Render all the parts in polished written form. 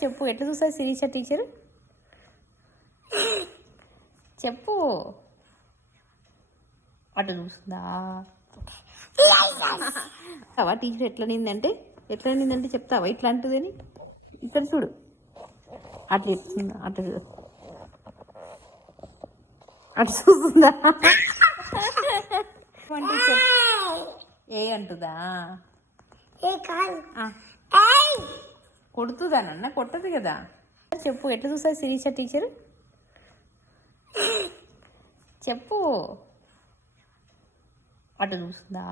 చెప్పు, ఎట్లా చూస్తుంది శిరీష టీచర్? చెప్పు. అటు చూస్తుందా? అవా టీచర్ ఎట్లా నిందంటే చెప్తావా ఇట్లా అంటుందని? ఇక్కడ చూడు, అట్లా చెప్తుందా? అట్లా అటు చూస్తుందా? అంటే ఏ అంటుందా? కొడుతుందానన్న, కొట్టదు కదా. చెప్పు, ఎట్లా చూస్తుంది శిరీష టీచర్? చెప్పు. అటు చూస్తుందా?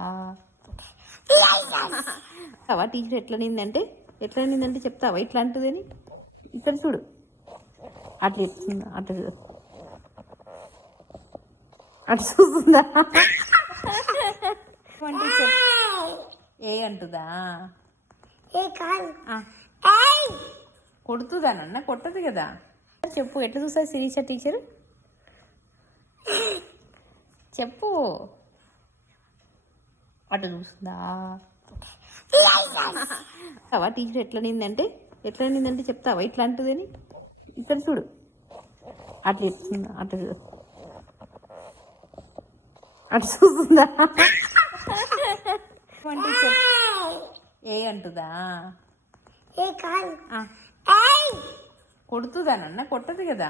అవా టీచర్ ఎట్లా నిందంటే చెప్తావా ఇట్లా అంటుందని? ఇక్కడ చూడు, అట్లా చెప్తుందా? అటు చూస్తుందా? అంటే ఏ అంటుందా? కొడుతుందానన్న, కొట్టదు కదా. చెప్పు, ఎట్లా చూస్తుంది శిరీష టీచర్? చెప్పు. అటు చూస్తుందా? అవా టీచర్ ఎట్లా నిందంటే చెప్తావా ఇట్లా అంటుందని? ఇక్కడ చూడు, అట్లా చెప్తుందా? అటు చూస్తుందా? అంటే ఏ అంటుందా? కొడుతుందానన్న, కొట్టదు కదా.